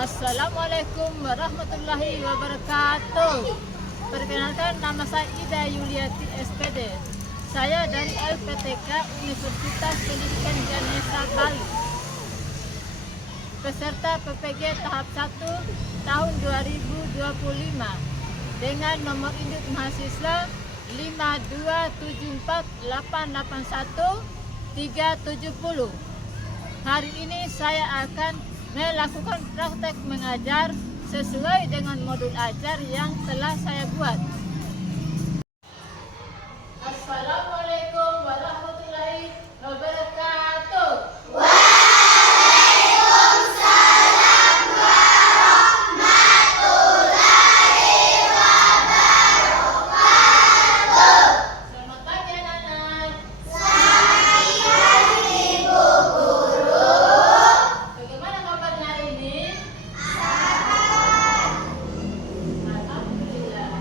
Assalamualaikum warahmatullahi wabarakatuh. Perkenalkan, nama saya Ida Yuliati SPD. Saya dari LPTK Universitas Pendidikan Ganesha Bali. Peserta PPG tahap 1 tahun 2025 dengan nomor induk mahasiswa 5274881 370. Hari ini saya akan melakukan praktek mengajar sesuai dengan modul ajar yang telah saya buat. Assalamualaikum warahmatullahi wabarakatuh. Waalaikumsalam warahmatullahi wabarakatuh. Selamat pagi anak-anak. Selamat pagi Ibu Guru. Bagaimana kabarnya hari ini? Sehat. Alhamdulillah.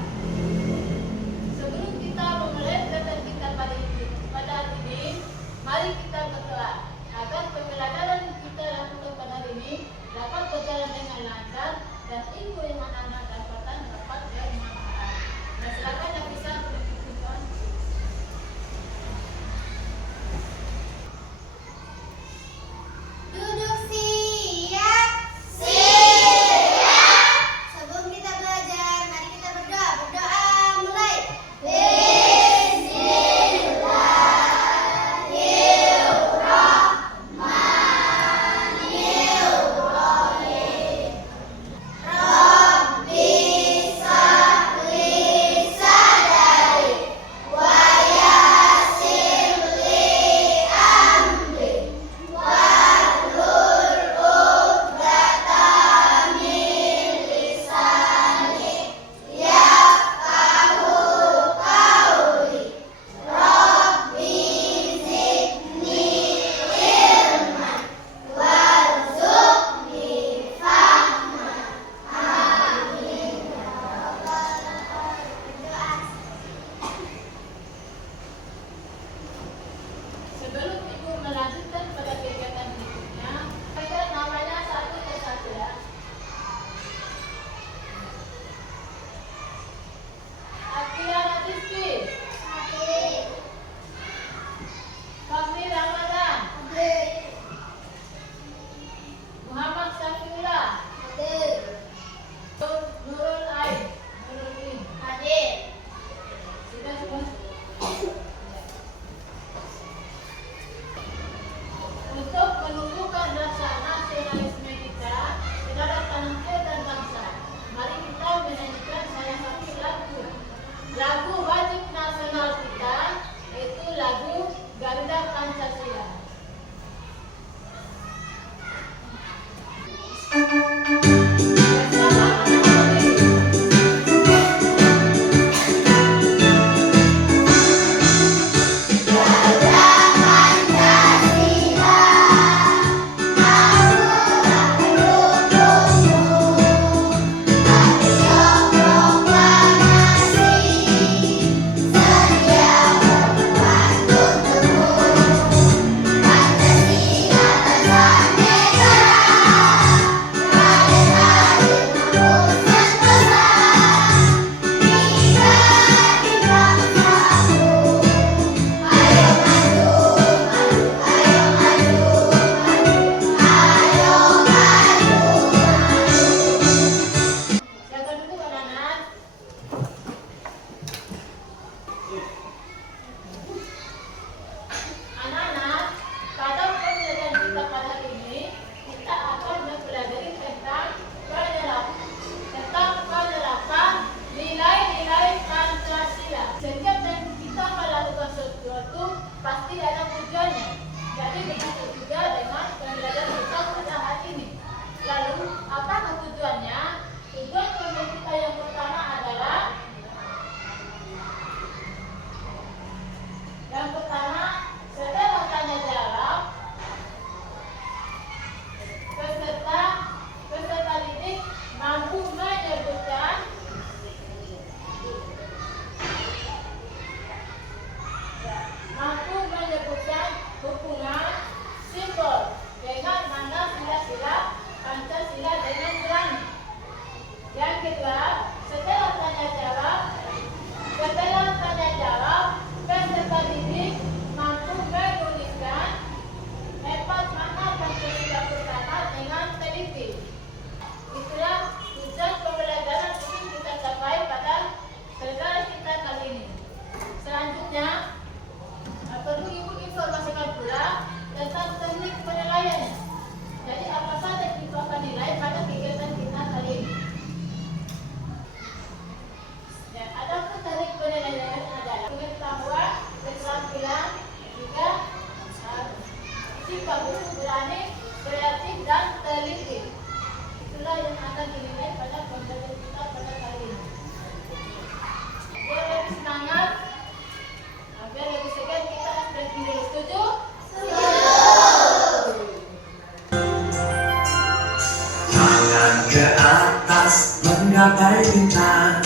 ke atas menggapai bintang,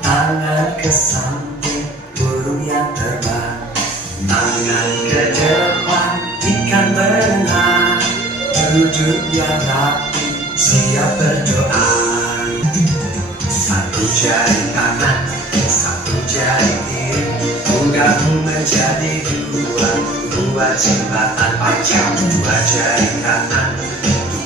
tangan ke samping burung yang terbang, tangan ke depan ikan berenang, duduk yang rapi siap berdoa. Satu jari kanan, satu jari kiri, menggabung menjadi dua, dua jembatan panjang. Dua jari kanan,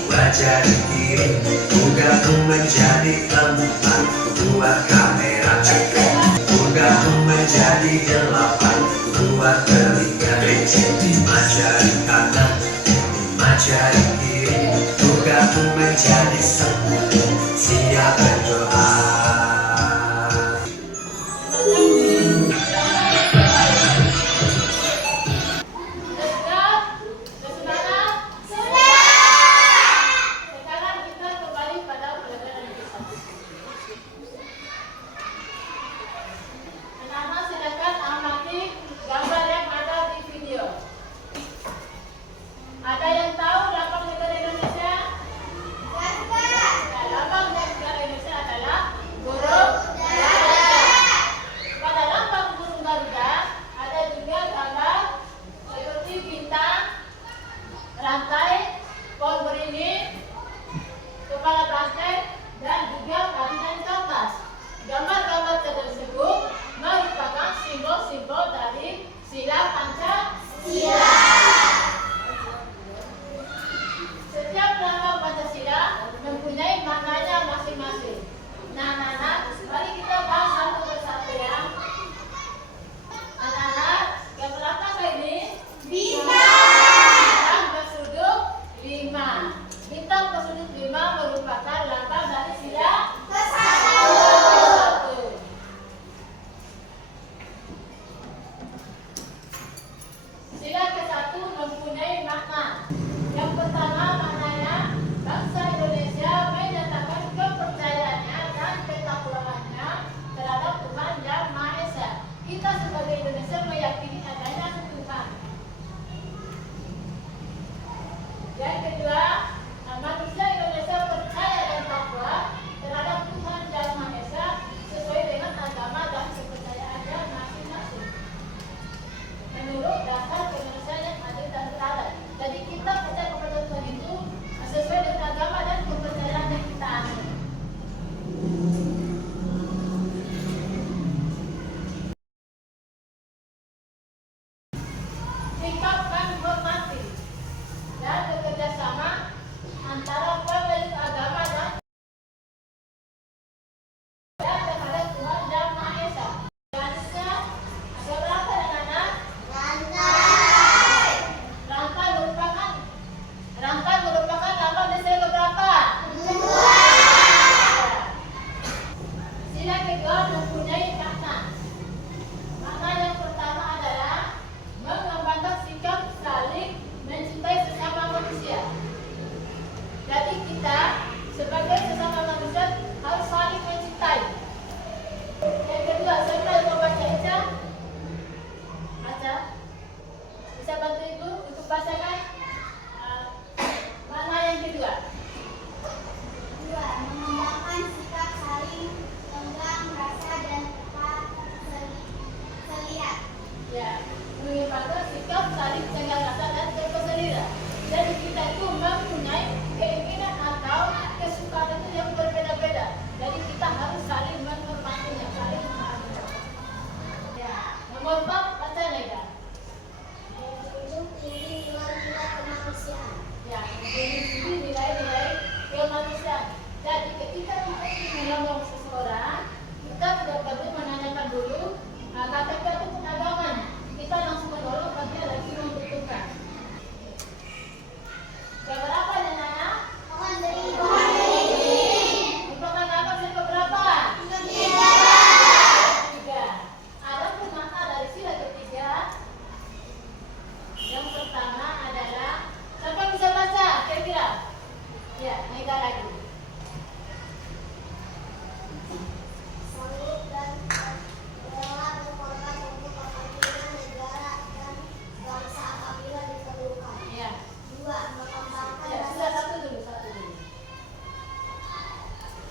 dua jari kiri, menggabung menjadi empat, dua kamera cekrek, menggabung menjadi delapan, dua telinga becek. Lima jari kanan, lima jari kiri, menggabung menjadi sepuluh, siap berdoa. Sekarang kita kembali pada pelajaran kita. Anak-anak silakan amati gambar yang ada di video. Ada yang tahu lambang negara Indonesia? Ya, lambang negara Indonesia adalah burung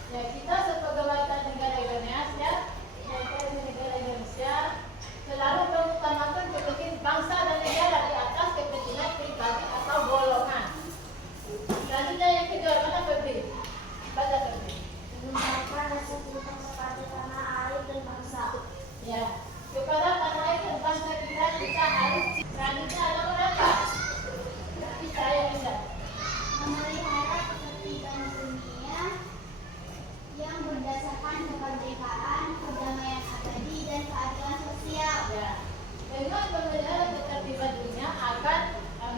Ya, kita sebagai warga negara Indonesia, negara Indonesia selalu mengutamakan kepentingan bangsa dan negara di atas kepentingan pribadi atau golongan. Selanjutnya yang kedua, mana Febri? Baca Febri. Mengungkapkan rasa cinta kepada tanah air dan bangsa. Ya, kepada tanah air dan bangsa kita harus. Selanjutnya ada berapa? Tapi saya bisa. Memelihara ketertiban dunia yang berdasarkan kemerdekaan, kedamaian abadi, dan keadilan sosial. Ya, dengan memelihara ketertiban dunia akan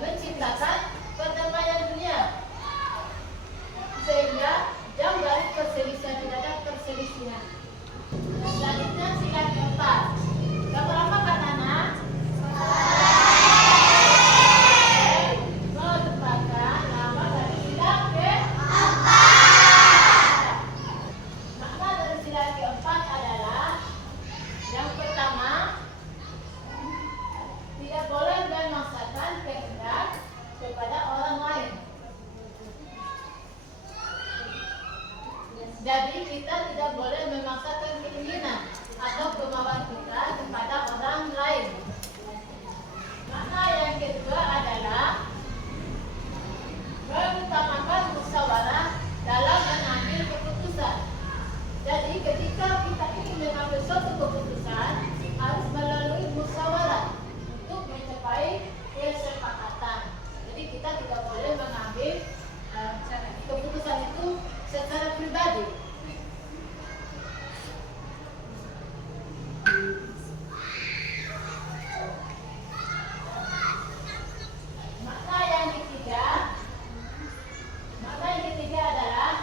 menciptakan perdamaian dunia, sehingga jauh dari perselisihan, tidak ada perselisihan. Selanjutnya sila keempat. Gambar apa Kak Nana? Merupakan nama dari sila keempat. Makna dari sila keempat adalah yang pertama, tidak boleh memaksakan kehendak kepada orang lain. Jadi kita tidak boleh memaksakan keinginan atau kemauan kita kepada orang lain. Makna yang kedua adalah mengutamakan musyawarah dalam mengambil keputusan. Jadi ketika kita ingin mengambil suatu keputusan, harus melalui musyawarah untuk mencapai kesepakatan. Jadi kita tidak boleh mengambil keputusan itu secara pribadi. Makna yang ketiga adalah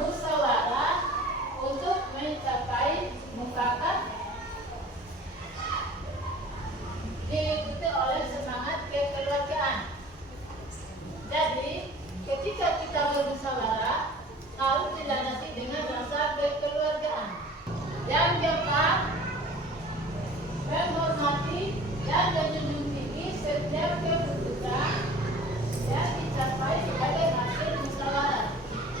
musyawarah untuk mencapai mufakat, diikuti oleh semangat kekeluargaan. Jadi ketika kita bermusyawarah harus dilandasi dengan rasa kekeluargaan. Yang keempat, menghormati dan menjunjung tinggi setiap keputusan yang dicapai sebagai hasil musyawarah.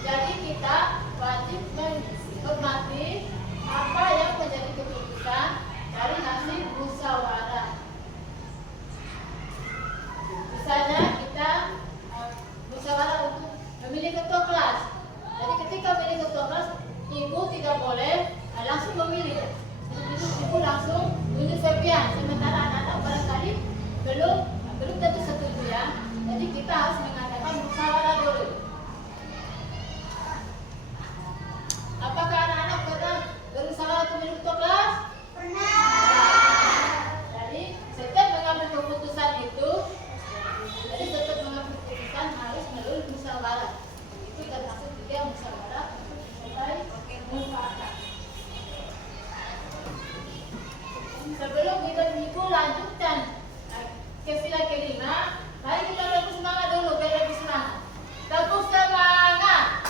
Jadi kita wajib menghormati apa yang menjadi keputusan dari hasil musyawarah. Misalnya kita musyawarah untuk memilih ketua kelas. Jadi ketika memilih ketua kelas, ibu tidak boleh langsung memilih. Ibu langsung tunjuk Febian, sementara anak-anak barangkali belum tentu setuju ya. Jadi kita harus mengadakan musyawarah dulu. Apakah anak-anak pernah bermusyawarah untuk memilih ketua kelas? Pernah. Jadi setiap mengambil keputusan harus melalui musyawarah. Itu termasuk juga musyawarah sampai mufakat. Sebelum ibu lanjutkan ke sila kelima, mari kita tepuk semangat dulu, biar lebih semangat. Tepuk semangat.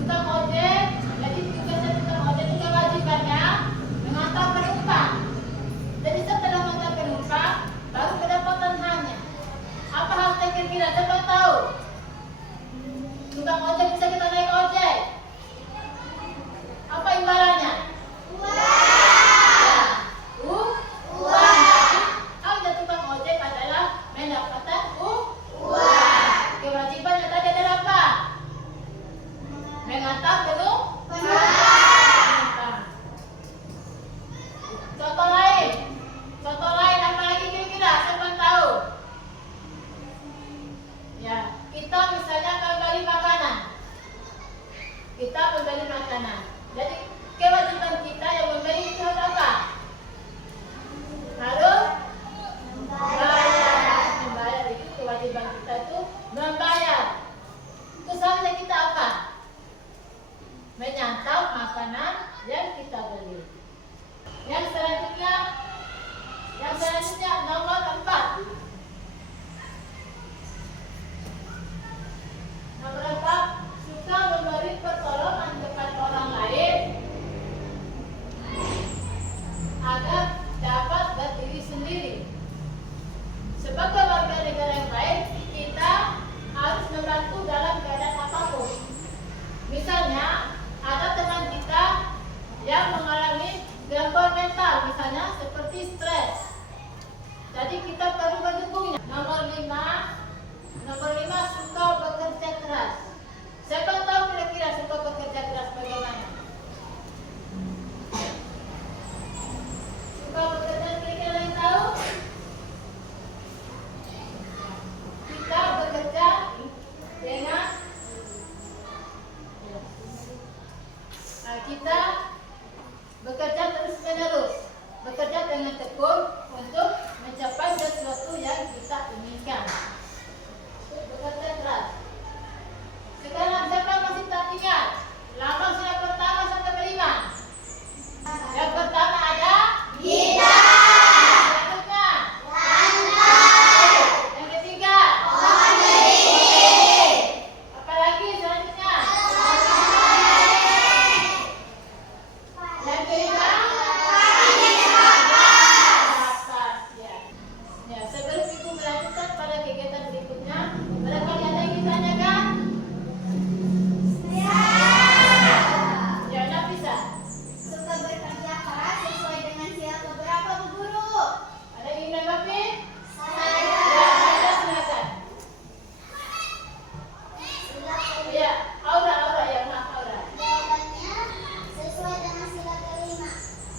Tukang ojek, jadi tugasnya tukang ojek itu kewajibannya mengantar Yang selanjutnya nomor 4. Nomor 4, suka memberi pertolongan kepada orang lain agar dapat berdiri sendiri. Sebagai warga negara yang baik, kita harus membantu dalam keadaan apapun. Misalnya, ada teman kita yang mengalami gangguan mental, misalnya seperti stres. Jadi kita perlu mendukungnya. Nomor 5, suka bekerja keras. Siapa tahu kira-kira suka bekerja keras bagaimana? Suka bekerja kira-kira yang tahu? Kita bekerja dengan kita bekerja terus-menerus, bekerja dengan tekun untuk mencapai sesuatu yang kita inginkan. Bekerja keras. Sekarang siapa masih tak ingat? Lambang sila pertama sampai kelima. Yang pertama ada kita. Selanjutnya lantai. Yang ketiga kode. Apalagi selanjutnya? Yang kelima ya. Sebelum ibu melanjutkan pada kegiatan berikutnya, barangkali ada yang ditanyakan? Ya, Nafisa. Suka bekerja keras sesuai dengan sila keberapa, Bu Guru? Ada yang ingin menanggapi? Saya. Ya, Aida silakan. Sila Ya, Aura, ya, maaf Aura. jawabannya sesuai dengan sila kelima.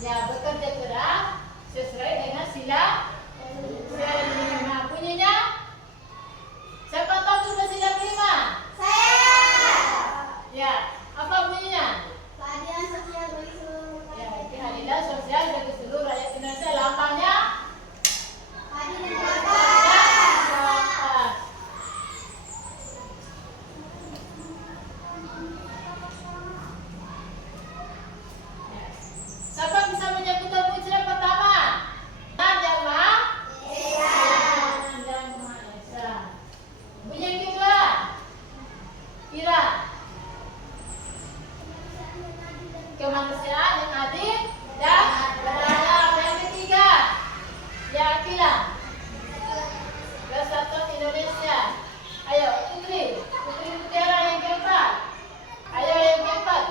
Ya, bekerja keras sesuai dengan sila kelima. Bunyinya? Siapa tahu sudah sila kelima? Saya. Ya, apa bunyinya? Keadilan sosial bagi seluruh Ya, rakyat. keadilan sosial bagi seluruh rakyat Indonesia. Lambangnya? Adil dan Ya, beradab. bagus. Ya. Siapa bisa menyebutkan bunyi sila pertama? Najama? Najama Esa. Bunyi yang kedua? Ira. Kemanusiaan yang adil dan beradab. Yang ketiga? Ya, Akila. Persatuan Indonesia. Ayo, Putri Mutiara yang keempat. Ayo yang keempat.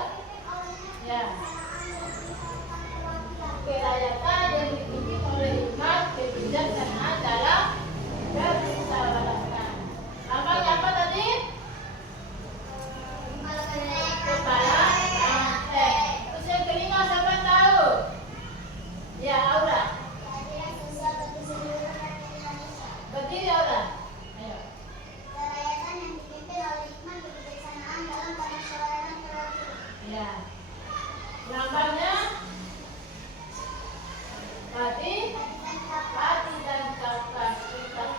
Ya. Kerakyatan yang dipimpin oleh hikmat, kebijaksanaan dalam bermusyawarah. Lambangnya apa tadi? Kepala banteng. Terus yang kelima siapa tahu? Ya, Aura. Keadilan sosial bagi seluruh rakyat Indonesia. Berdiri Aura. Ayo. Kerakyatan yang dipimpin oleh hikmat kebijaksanaan dalam permusyawaratan perwakilan. Ya. Lambangnya tadi hati dan kapasitas.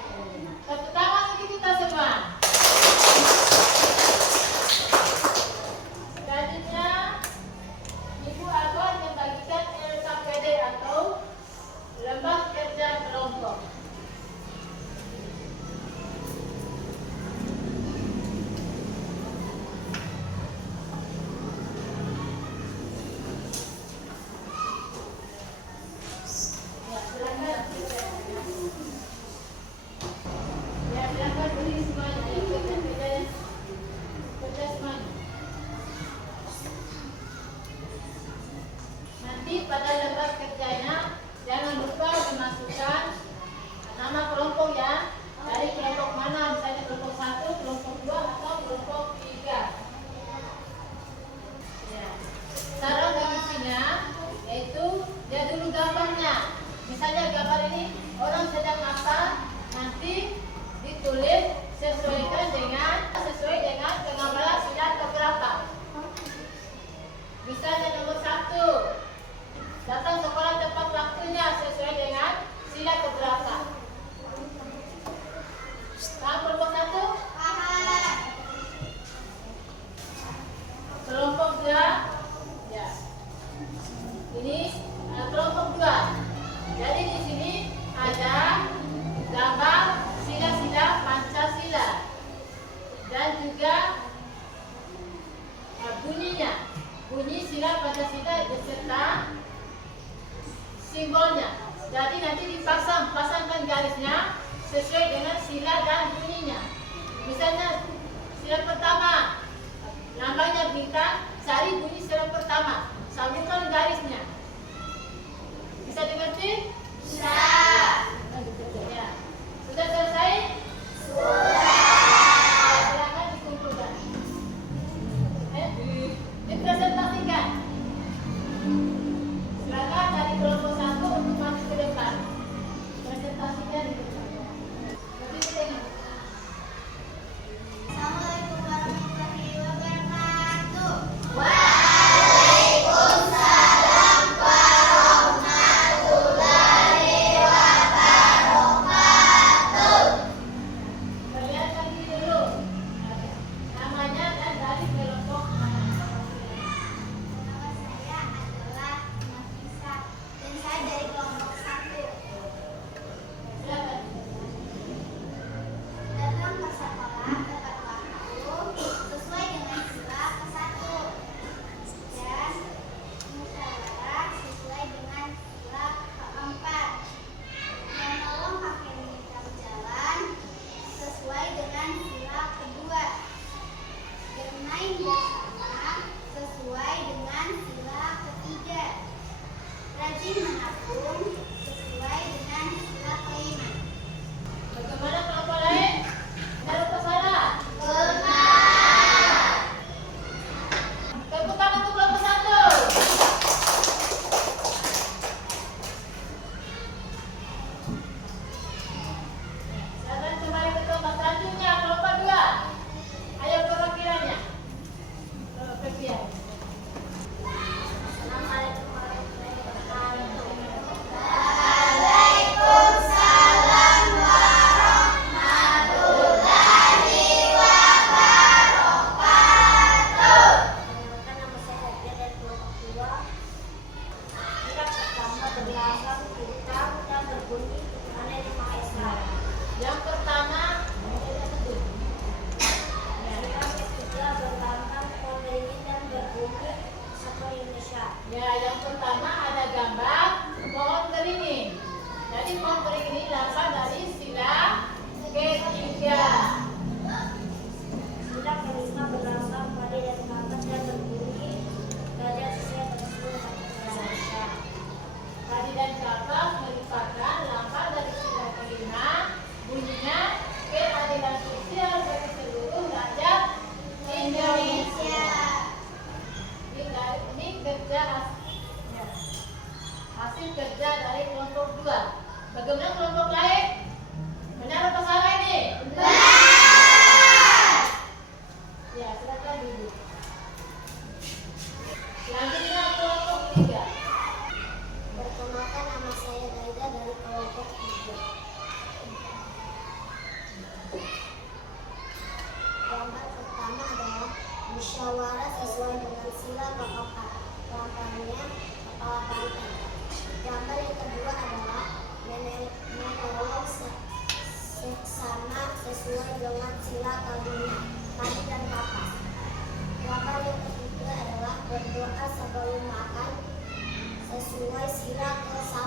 Tepuk tangan untuk kita semua. Selanjutnya, Ibu akan membagikan LKPD atau Lembah Kerja Kelompok. Ya, silakan. Ya, silakan berdiri semuanya. Ya, kerja semuanya. Nanti pada lembar kerjanya jangan lupa dimasukkan nama kelompok ya. Dari kelompok mana, misalnya kelompok 1, kelompok 2 atau kelompok 3. Ya. Cara mengisinya yaitu dia dulu gambarnya. Misalnya gambar ini orang sedang apa, nanti ditulis sesuai dengan pengamalan sila keberapa. Misalnya nomor 1, datang sekolah tepat waktunya sesuai dengan sila keberapa. Paham kelompok 1? Kelompok 2, ya. Ini kelompok 2. Jadi di sini ada gambar sila-sila Pancasila dan juga bunyinya. Bunyi sila Pancasila beserta simbolnya. Jadi nanti pasangkan garisnya sesuai dengan sila dan bunyinya. Misalnya sila pertama, lambangnya bintang, cari bunyi sila pertama, sambungkan garisnya. Bisa dimengerti? Bisa. Ya. Sudah selesai? Sudah. Silakan dikumpulkan. Dipresentasikan. Silakan dari kelompok 1 untuk maju ke depan. Presentasinya di depan. Nanti tengok. Assalamualaikum warahmatullahi wabarakatuh. Perlihatkan diri dulu. Namanya dan dari kelompok mana. Nama saya adalah Nafisa dan saya dari kelompok 1. Silakan. Datang ke sekolah tepat waktu sesuai dengan sila ke-1 dan musyawarah sesuai dengan sila ke-4. Menolong kakek menyeberang jalan sesuai dengan sila ke-2. Bermain bersama sesuai dengan sila ke-3. Rajin menabung sesuai dengan sila ke-5. Bagaimana kelompok lain? Benar atau salah? Benar. Tepuk tangan untuk kelompok 1. Silakan kembali ke tempat selanjutnya, kelompok 2. Ayo perwakilannya. Perwakilan. Assalamualaikum warahmatullahi wabarakatuh. Waalaikumsalam warahmatullahi wabarakatuh. Perkenalkan, nama saya Febria dari kelompok 2. Sila pertama berlambang bintang dan berbunyi Tuhan Yang Maha Esa. Yang pertama, Sila ketiga berlambang pohon beringin dan berbunyi Kesatuan Indonesia. ya yang pertama ada gambar pohon beringin. Jadi pohon beringin ini lambang dari sila ketiga. Sila kelima berlambang padi dan kapas dan berbunyi Gajah Sesuai dengan seluruh rakyat Indonesia. Padi dan kapas merupakan lambang dari sila kelima. Bunyinya keadilan sosial bagi seluruh rakyat Indonesia. Ini kerja hasil kerja dari kelompok 2. Bagaimana kelompok lain? Benar atau salah ini? Ya, silakan duduk. Selanjutnya kelompok 3. Perkenalkan, nama saya Daida dari kelompok 3. Gambar pertama adalah musyawarah sesuai dengan sila ke-4. Lambangnya kepala banteng. Gambar yang kedua adalah menolong seksama sesuai dengan sila ke-5. Tadi dan kapas. Gambar yang ketiga adalah berdoa sebelum makan sesuai sila ke-1.